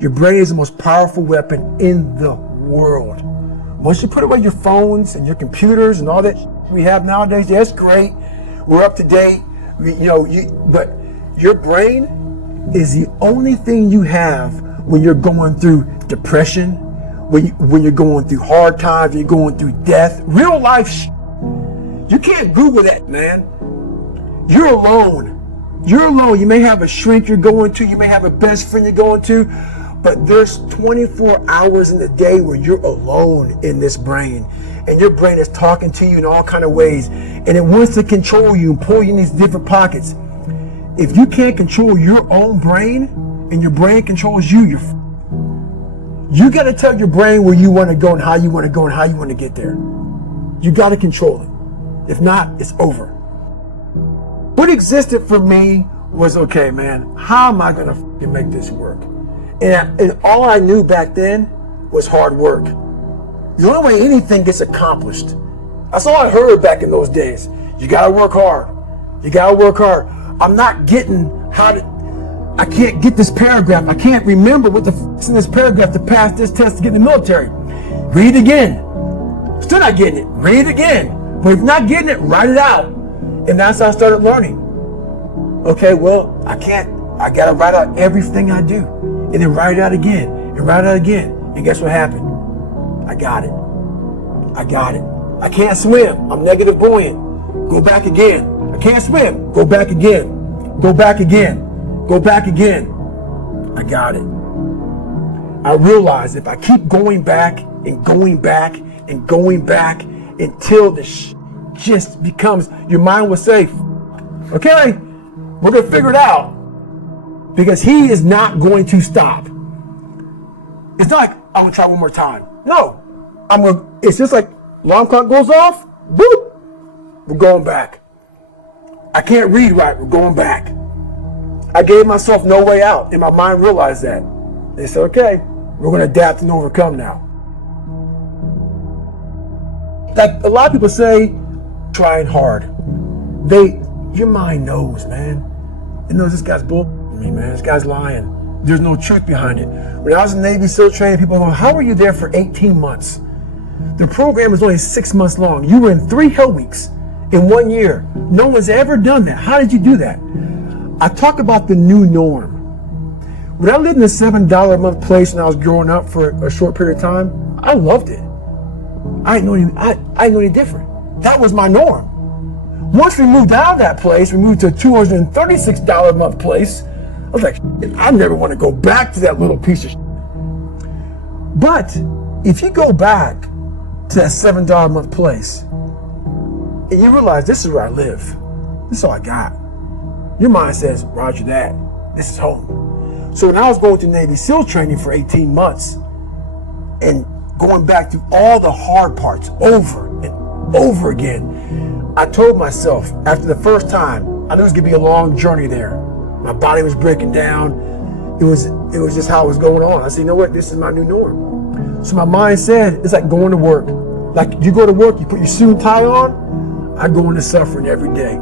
Your brain is the most powerful weapon in the world. Once you put away your phones and your computers and all that we have nowadays, that's great. We're up to date. But your brain is the only thing you have when you're going through depression, when you're going through hard times, you're going through death, real life. You can't Google that, man. You're alone. You're alone. You may have a shrink you're going to, you may have a best friend you're going to, but there's 24 hours in the day where you're alone in this brain. And your brain is talking to you in all kind of ways. And it wants to control you and pull you in these different pockets. If you can't control your own brain and your brain controls you, you got to tell your brain where you want to go and how you want to go and how you want to get there. You got to control it. If not, it's over. What existed for me was, okay, man, how am I going to make this work? And all I knew back then was hard work. The only way anything gets accomplished. That's all I heard back in those days. You gotta work hard. You gotta work hard. I'm not getting I can't get this paragraph. I can't remember what the f***'s in this paragraph to pass this test to get in the military. Read it again. Still not getting it. Read it again. But if not getting it, write it out. And that's how I started learning. Okay, well, I gotta write out everything I do. And then write it out again. And write it out again. And guess what happened? I got it. I can't swim. I'm negative buoyant. Go back again. I can't swim. Go back again. Go back again. Go back again. I got it. I realized if I keep going back and going back and going back until this just becomes, your mind will say, okay, we're going to figure it out, because he is not going to stop. It's not like I'm going to try one more time. No. It's just like alarm clock goes off, boop, we're going back. I can't read right, we're going back. I gave myself no way out, and my mind realized that. They said, okay, we're going to adapt and overcome now. Like a lot of people say, trying hard. Your mind knows, man. It knows this guy's bullshitting me, man. This guy's lying. There's no truth behind it. When I was in Navy SEAL training, people go, how were you there for 18 months? The program was only 6 months long. You were in 3 hell weeks in 1 year. No one's ever done that. How did you do that? I talk about the new norm. When I lived in a $7 a month place when I was growing up for a short period of time, I loved it. I didn't know any different. That was my norm. Once we moved out of that place, we moved to a $236 a month place. I was like, I never want to go back to that little piece of shit. But if you go back to that $7 a month place and you realize this is where I live, this is all I got, your mind says, roger that, this is home. So when I was going to Navy SEAL training for 18 months and going back through all the hard parts over and over again, I told myself after the first time, I knew it was gonna be a long journey there. My body was breaking down. It was just how it was going on. I said, you know what? This is my new norm. So my mind said, it's like going to work. Like you go to work, you put your suit and tie on. I go into suffering every day.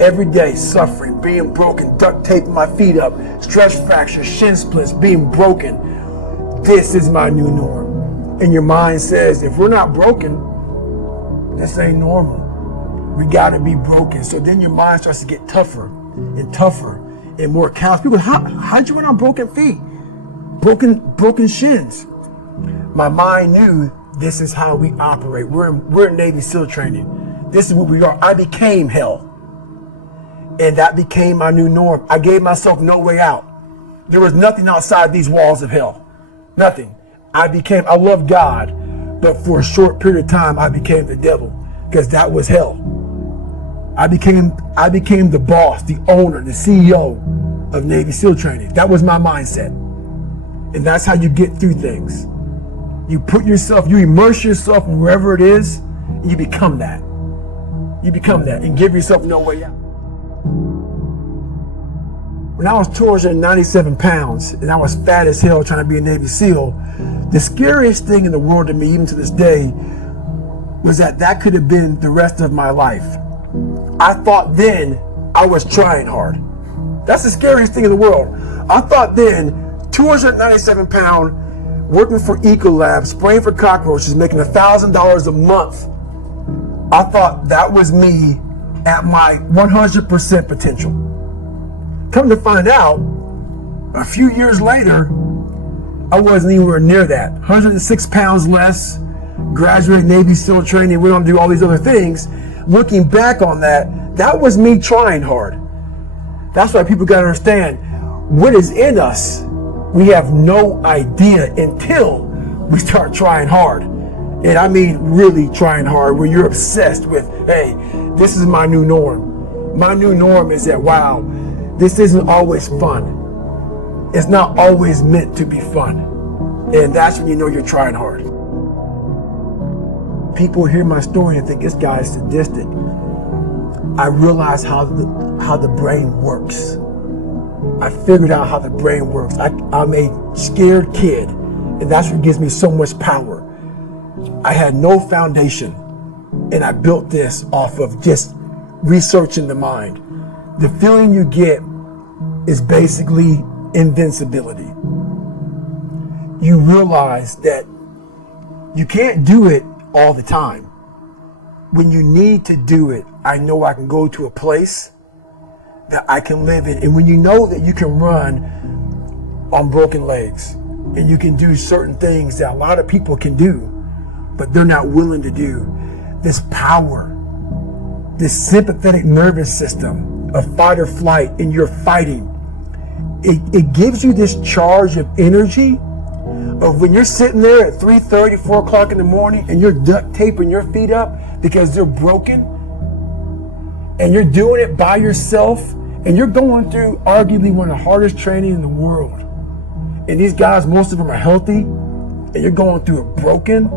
Every day, suffering, being broken, duct taping my feet up, stress fractures, shin splits, being broken. This is my new norm. And your mind says, if we're not broken, this ain't normal. We gotta be broken. So then your mind starts to get tougher and tougher and more counts. People, how'd you run on broken feet? Broken shins. My mind knew this is how we operate. We're in Navy SEAL training. This is what we are. I became hell. And that became my new norm. I gave myself no way out. There was nothing outside these walls of hell. Nothing. I loved God, but for a short period of time, I became the devil, because that was hell. I became the boss, the owner, the CEO of Navy SEAL training. That was my mindset. And that's how you get through things. You immerse yourself in wherever it is, and you become that. You become that and give yourself no way out. When I was 297 pounds and I was fat as hell trying to be a Navy SEAL, the scariest thing in the world to me, even to this day, was that could have been the rest of my life. I thought then I was trying hard. That's the scariest thing in the world. I thought then 297 pound, working for Ecolab, spraying for cockroaches, making $1,000 a month. I thought that was me at my 100% potential. Come to find out, a few years later, I wasn't anywhere near that. 106 pounds less, graduated Navy SEAL training, went on to do all these other things. Looking back on that, that was me trying hard. That's why people got to understand what is in us. We have no idea until we start trying hard. And I mean really trying hard, where you're obsessed with, hey, this is my new norm. My new norm is that, wow, this isn't always fun. It's not always meant to be fun. And that's when you know you're trying hard. People hear my story and think this guy is sadistic. I realized how the brain works. I figured out how the brain works. I'm a scared kid, and that's what gives me so much power. I had no foundation, and I built this off of just researching the mind. The feeling you get is basically invincibility. You realize that you can't do it all the time. When you need to do it, I know I can go to a place that I can live in. And when you know that you can run on broken legs and you can do certain things that a lot of people can do, but they're not willing to do, this power, this sympathetic nervous system of fight or flight, and you're fighting, it gives you this charge of energy of when you're sitting there at 3:30, 4 o'clock in the morning and you're duct taping your feet up because they're broken, and you're doing it by yourself, and you're going through arguably one of the hardest training in the world. And these guys, most of them are healthy, and you're going through it broken,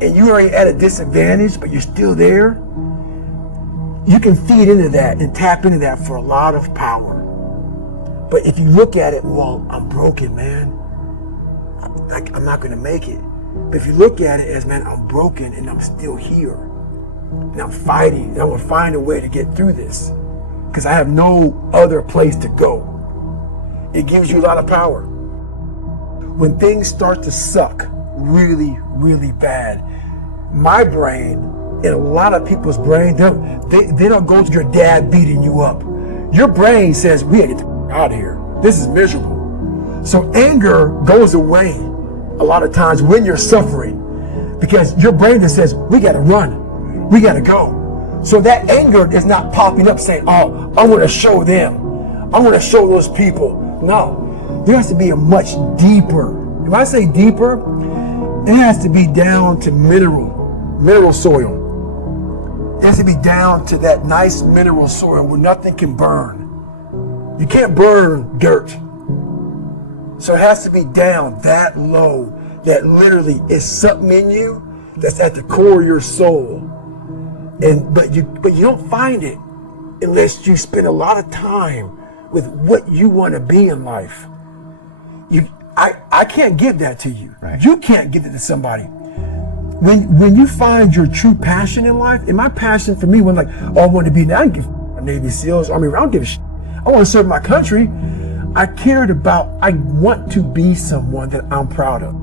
and you're already at a disadvantage, but you're still there. You can feed into that and tap into that for a lot of power. But if you look at it, well, I'm broken, man. I'm not going to make it. But if you look at it as, man, I'm broken and I'm still here. And I'm fighting, and I'm going to find a way to get through this because I have no other place to go. It gives you a lot of power. When things start to suck really, really bad, my brain and a lot of people's brain, they don't go to your dad beating you up. Your brain says, we gotta get the out of here. This is miserable. So anger goes away a lot of times when you're suffering because your brain just says, we gotta run, we gotta go. So that anger is not popping up saying, oh, I'm gonna show them, I'm gonna show those people. No, there has to be a much deeper. When I say deeper, it has to be down to mineral soil. It has to be down to that nice mineral soil where nothing can burn. You can't burn dirt. So it has to be down that low that literally is something in you that's at the core of your soul. But you don't find it unless you spend a lot of time with what you want to be in life. I can't give that to you. Right. You can't give it to somebody. When you find your true passion in life, and my passion for me wasn't like, oh, I want to be, I don't give a Navy SEALs, Army, I don't give a shit. I want to serve my country. I want to be someone that I'm proud of.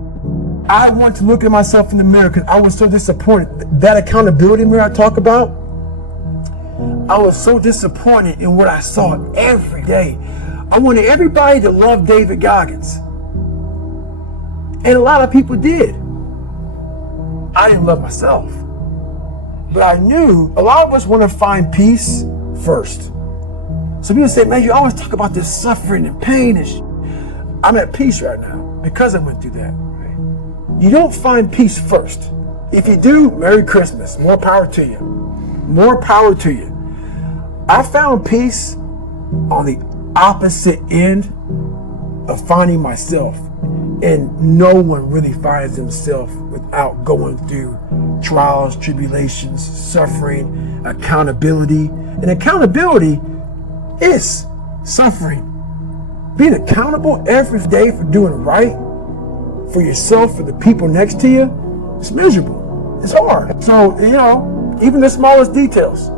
I want to look at myself in the mirror because I was so disappointed. That accountability mirror I talk about, I was so disappointed in what I saw every day. I wanted everybody to love David Goggins. And a lot of people did. I didn't love myself. But I knew a lot of us want to find peace first. So people say, man, you always talk about this suffering and pain and shit. I'm at peace right now because I went through that. Right? You don't find peace first. If you do, Merry Christmas. More power to you. More power to you. I found peace on the opposite end of finding myself. And no one really finds himself without going through trials, tribulations, suffering, accountability. And accountability is suffering. Being accountable every day for doing right for yourself, for the people next to you, it's miserable. It's hard. So, even the smallest details.